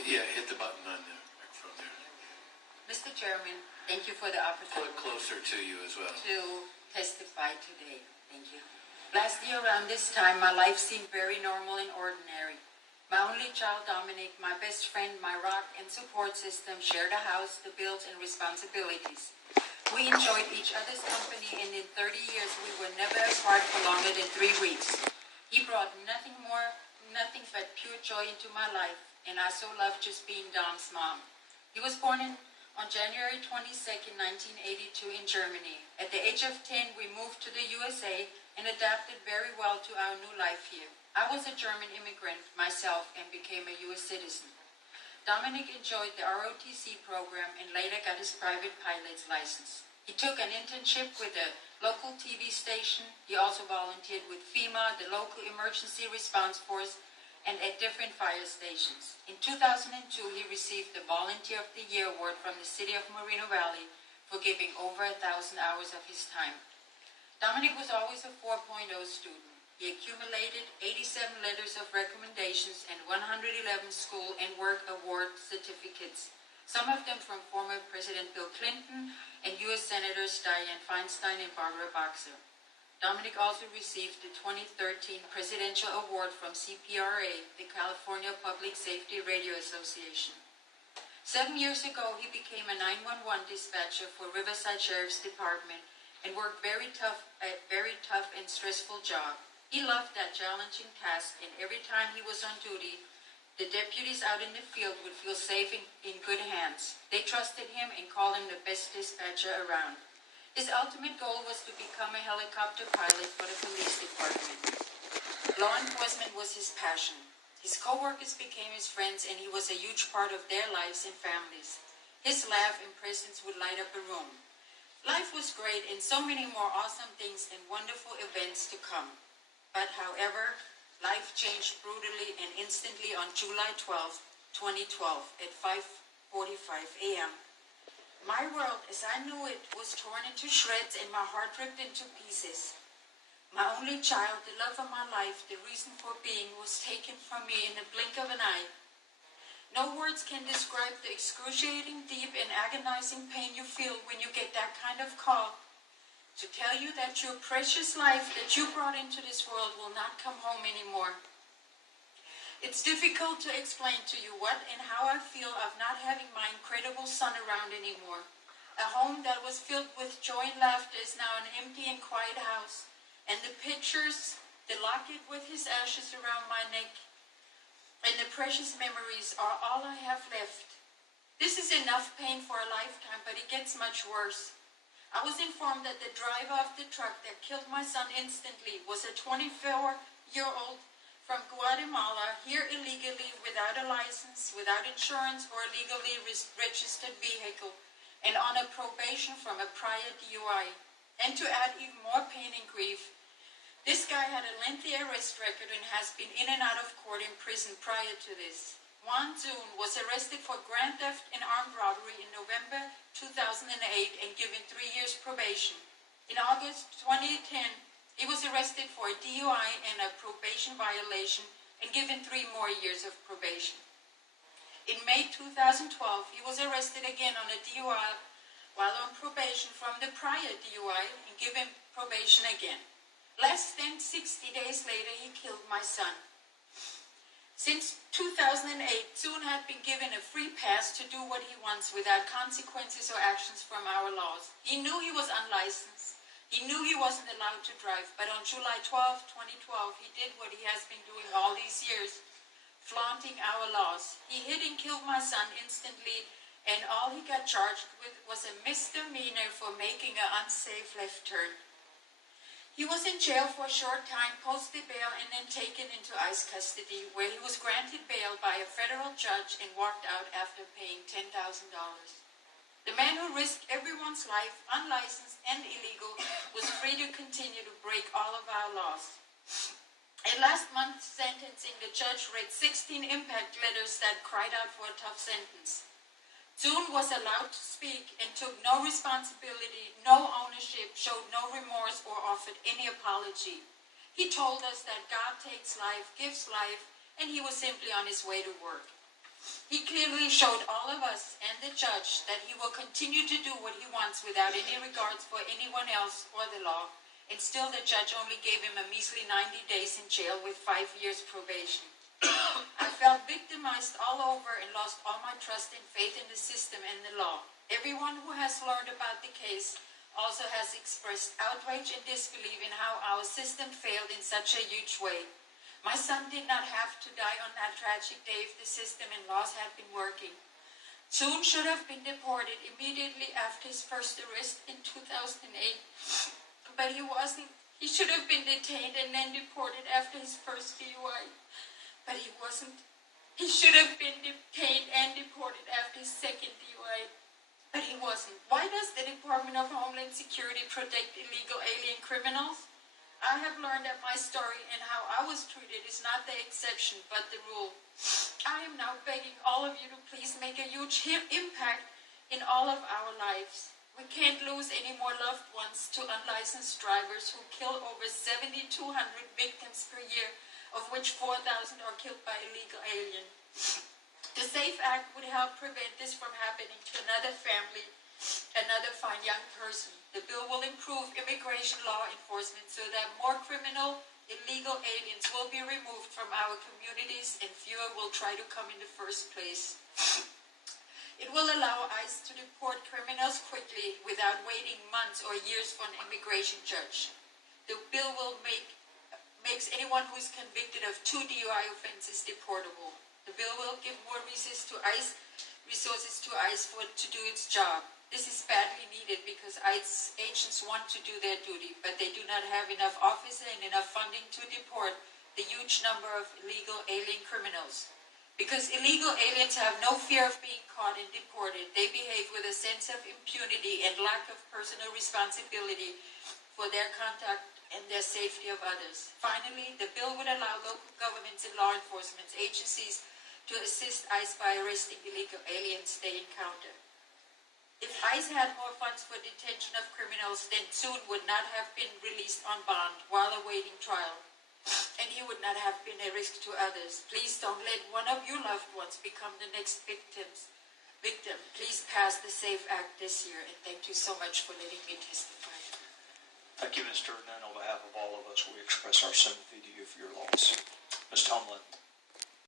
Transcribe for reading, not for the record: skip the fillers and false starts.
Yeah, hit the button on the microphone there. Mr. Chairman, thank you for the opportunity. Put closer to you as well. To testify today. Thank you. Last year around this time, my life seemed very normal and ordinary. My only child, Dominic, my best friend, my rock and support system, shared a house, the bills, and responsibilities. We enjoyed each other's company, and in 30 years, we were never apart for longer than 3 weeks. He brought nothing but pure joy into my life, and I so loved just being Dom's mom. He was born on January 22nd, 1982 in Germany. At the age of 10, we moved to the USA and adapted very well to our new life here. I was a German immigrant myself and became a U.S. citizen. Dominic enjoyed the ROTC program and later got his private pilot's license. He took an internship with a local TV station. He also volunteered with FEMA, the local emergency response force, and at different fire stations. In 2002, he received the Volunteer of the Year award from the city of Moreno Valley for giving over 1,000 hours of his time. Dominic was always a 4.0 student. He accumulated 87 letters of recommendations and 111 school and work award certificates, some of them from former President Bill Clinton and U.S. Senators Dianne Feinstein and Barbara Boxer. Dominic also received the 2013 Presidential Award from CPRA, the California Public Safety Radio Association. 7 years ago, he became a 911 dispatcher for Riverside Sheriff's Department and worked a very tough and stressful job. He loved that challenging task, and every time he was on duty, the deputies out in the field would feel safe in good hands. They trusted him and called him the best dispatcher around. His ultimate goal was to become a helicopter pilot for the police department. Law enforcement was his passion. His co-workers became his friends, and he was a huge part of their lives and families. His laugh and presence would light up a room. Life was great, and so many more awesome things and wonderful events to come. But however, life changed brutally and instantly on July 12, 2012 at 5:45 a.m. My world, as I knew it, was torn into shreds and my heart ripped into pieces. My only child, the love of my life, the reason for being, was taken from me in the blink of an eye. No words can describe the excruciating, deep, and agonizing pain you feel when you get that kind of call. To tell you that your precious life that you brought into this world will not come home anymore. It's difficult to explain to you what and how I feel of not having my incredible son around anymore. A home that was filled with joy and laughter is now an empty and quiet house. And the pictures, the locket with his ashes around my neck, and the precious memories are all I have left. This is enough pain for a lifetime, but it gets much worse. I was informed that the driver of the truck that killed my son instantly was a 24-year-old from Guatemala, here illegally, without a license, without insurance, or a legally registered vehicle, and on a probation from a prior DUI. And to add even more pain and grief, this guy had a lengthy arrest record and has been in and out of court and prison prior to this. Juan Zun was arrested for grand theft and armed robbery in November 2008 and given 3 years probation. In August 2010, he was arrested for a DUI and a probation violation and given 3 more years of probation. In May 2012, he was arrested again on a DUI while on probation from the prior DUI and given probation again. Less than 60 days later, he killed my son. Since 2008, Zun had been given a free pass to do what he wants without consequences or actions from our laws. He knew he was unlicensed. He knew he wasn't allowed to drive, but on July 12, 2012, he did what he has been doing all these years, flaunting our laws. He hit and killed my son instantly, and all he got charged with was a misdemeanor for making an unsafe left turn. He was in jail for a short time, posted bail, and then taken into ICE custody, where he was granted bail by a federal judge and walked out after paying $10,000. The man who risked everyone's life, unlicensed and illegal, was free to continue to break all of our laws. At last month's sentencing, the judge read 16 impact letters that cried out for a tough sentence. Zun was allowed to speak and took no responsibility, no ownership, showed no remorse, or offered any apology. He told us that God takes life, gives life, and he was simply on his way to work. He clearly showed all of us and the judge that he will continue to do what he wants without any regards for anyone else or the law, and still the judge only gave him a measly 90 days in jail with 5 years probation. I felt victimized all over and lost all my trust and faith in the system and the law. Everyone who has learned about the case also has expressed outrage and disbelief in how our system failed in such a huge way. My son did not have to die on that tragic day if the system and laws had been working. Soon should have been deported immediately after his first arrest in 2008, but he wasn't. He should have been detained and then deported after his first DUI. But he wasn't. He should have been detained and deported after his second DUI. But he wasn't. Why does the Department of Homeland Security protect illegal alien criminals? I have learned that my story and how I was treated is not the exception, but the rule. I am now begging all of you to please make a huge impact in all of our lives. We can't lose any more loved ones to unlicensed drivers who kill over 7,200 victims per year, of which 4,000 are killed by illegal aliens. The SAFE Act would help prevent this from happening to another family, another fine young person. The bill will improve immigration law enforcement so that more criminal, illegal aliens will be removed from our communities and fewer will try to come in the first place. It will allow ICE to deport criminals quickly without waiting months or years for an immigration judge. The bill will makes anyone who is convicted of 2 DUI offenses deportable. The bill will give more resources to ICE to do its job. This is badly needed because ICE agents want to do their duty, but they do not have enough officers and enough funding to deport the huge number of illegal alien criminals. Because illegal aliens have no fear of being caught and deported, they behave with a sense of impunity and lack of personal responsibility for their conduct and their safety of others. Finally, the bill would allow local governments and law enforcement agencies to assist ICE by arresting illegal aliens they encounter. If ICE had more funds for detention of criminals, then Soon would not have been released on bond while awaiting trial, and he would not have been a risk to others. Please don't let one of your loved ones become the next victim. Please pass the SAFE Act this year, and thank you so much for letting me testify. Thank you, Ms. Durden. On behalf of all of us, we express our sympathy to you for your loss. Ms. Tomlin.